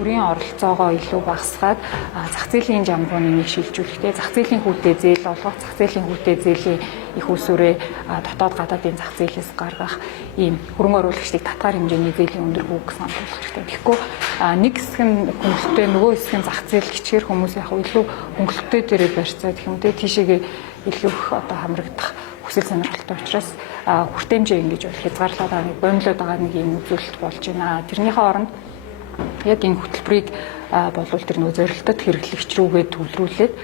төрийн оролцоогоо илүү багасгаад зах зээлийн жамгууны нэг шилжүүлэхдээ зах зээлийн хүүтэй зээл олгох, зах зээлийн хүүтэй зээлийн их усүрээ дотоод гадаадын зах зээлээс гаргах ийм хөрөнгө оруулагчдыг татгаар хэмжээний зээлийн өндөр хүүг сануулах хэрэгтэй. Тэгэхгүй нэг хэсэг нь хөнгөлөлттэй, нөгөө хэсэг нь зах зээл гिचгэр хүмүүс яг илүү хөнгөлөлттэй дээрээ барьцаад гэх юм те тийшээгээ илүү их одоо хамрагдах хүсэл сонирхолтой учраас хүртээмжээ ингэж бол хязгаарлаад байгаа нэг бомлоод байгаа нэг юм үзүүлэлт болж байна. Тэрнийхээ оронд яг энэ хөтөлбөрийг болвол тэр нөгөө зорилтод хэрэглэгч рүүгээ төвлөрүүлээд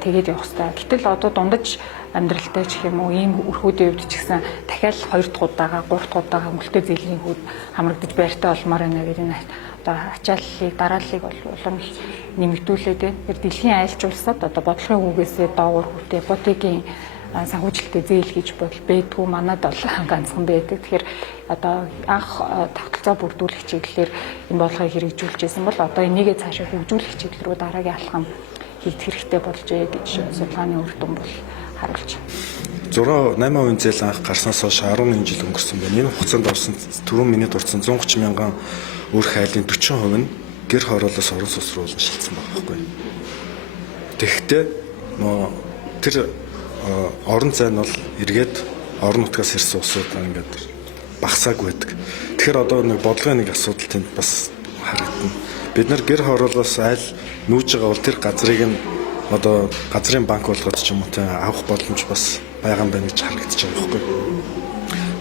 тэгээд явах хэрэгтэй. Гэтэл одоо дундаж амьдралтай ч юм уу ийм өрхүүдийн үед ч гэсэн дахиад 2 дахь удаага 3 дахь удаага хөнгөлөлтөө зээлийн хүүд хамрагдаж байртай болмоор байна гэдэг нь одоо ачааллыг дарааллыг бол улам их нэмэгдүүлээд байна. Тэр дэлхийн айлч улсад одоо бодлогын хүүгээсээ доогуур хүүтэй ипотекийн санхүүжилттэй зээл гэж байдгүй манад бол ганцхан байдаг. Тэгэхээр одоо анх тогтолцоо бүрдүүлэх чиглэлээр энэ бодлогыг хэрэгжүүлжсэн бол одоо энийгээ цаашаа хөгжүүлэх чиглэл рүү дараагийн алхам хийх хэрэгтэй болж гэж судалгааны үр дүн бол харуулж байна. 8% зээл анх гарснаас хойш 11 жил өнгөрсөн байна. Энэ хугацаанд орсон түрүүн миний дурдсан 130 мянган өрх айлын 40% нь гэр хороолоос орон сүнс рүү шилжсэн байгаа байхгүй. Тэгэхдээ тэр орон зайн бол эргээд орон нутгаас ирсэн усууд ингээд багасааг байдаг. Тэгэхээр одоо нэг бодлогын нэг асуудал тэнд бас харагдана. Бид нар гэр хороолоос айл нүүж байгаа бол тэр газрыг нь одоо газрын банк болгоод ч юм уу тэ авах боломж бас байгаа юм байна гэж харагдаж байгаа байхгүй.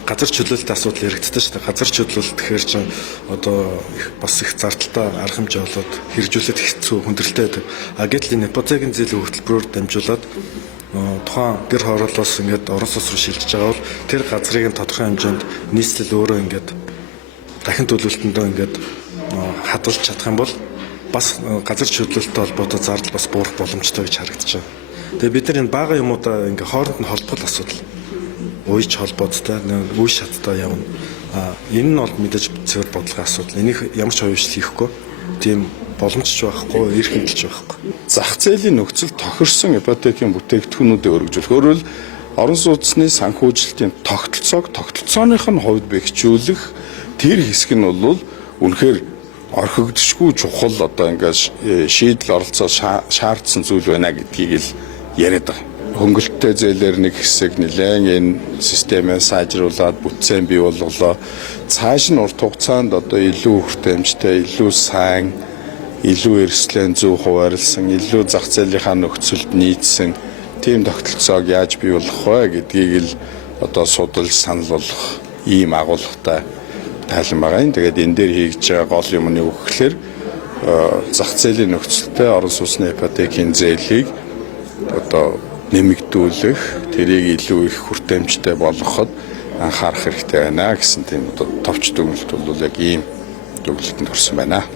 Газар чөлөөлөлт асуудал яригддаг шүү дээ. Газар чөлөөлөлт гэхээр чинь одоо бас их зардалтай арга хэмжээ болоод хэрэгжүүлээд хэцүү хүндрэлтэй байдаг. Гэтэл энэ ипотекийн зээлийн хөтөлбөрөөр дамжуулаад тухайн гэр хороолоос ингээд орон сүнс рүү шилжиж байгаа бол тэр газрыг нь тодорхой хэмжээнд нийслэл өөрөө ингээд дахин төлөвлөлтөндөө ингээд хадгалж чадах юм бол бас газар чөлөөлөлттэй холбоотой зардал бас буурах боломжтой гэж харагдаж байна. Тэгээ бид нар энэ бага юмудаа ингээд хооронд нь холбол асуудал уйч холбоотой үе шаттай явна. Энэ нь бол мэдээж цэвэр бодлогын асуудал. Энийг ямар ч хувьчлал хийхгүй тийм боломжч байхгүй, эрх хэмжилж байхгүй. Зах зээлийн нөхцөл тохирсон ипотекийн бүтээгдэхүүнүүдийг өргөжүүлэх. Өөрөөр орон сууцны санхүүжилтийн тогтолцооных нь хувьд бэхжүүлэх тэр хэсэг нь бол үнэхээр орхигдшгүй чухал одоо ингээд шийдэл оролцоо шаардсан зүйл байна гэдгийг л яриад байгаа. Хөнгөлөлттэй зээлээр нэг хэсэг нэлээд энэ системээ сайжруулад бүтцэн бий болголоо. Цааш нь урт хугацаанд одоо илүү хүртээмжтэй, илүү сайн, илүү эрсдлэн зөв хуваарлсан, илүү зах зээлийнхаа нөхцөлд нийцсэн тийм тогтолцоог яаж бий болгох вэ гэдгийг л одоо судалж санал болгох ийм агуулгатай тайлан байгаа юм. Тэгээд энэ дээр хийж байгаа гол юм нь юу гэхээр зах зээлийн нөхцөлтэй орон сууцны ипотекийн зээлийг одоо нэмэгдүүлэх, тэрийг илүү их хүртээмжтэй болгоход анхаарах хэрэгтэй байна гэсэн тийм одоо товч дүгнэлт бол яг ийм дүгнэлтэнд орсон байна.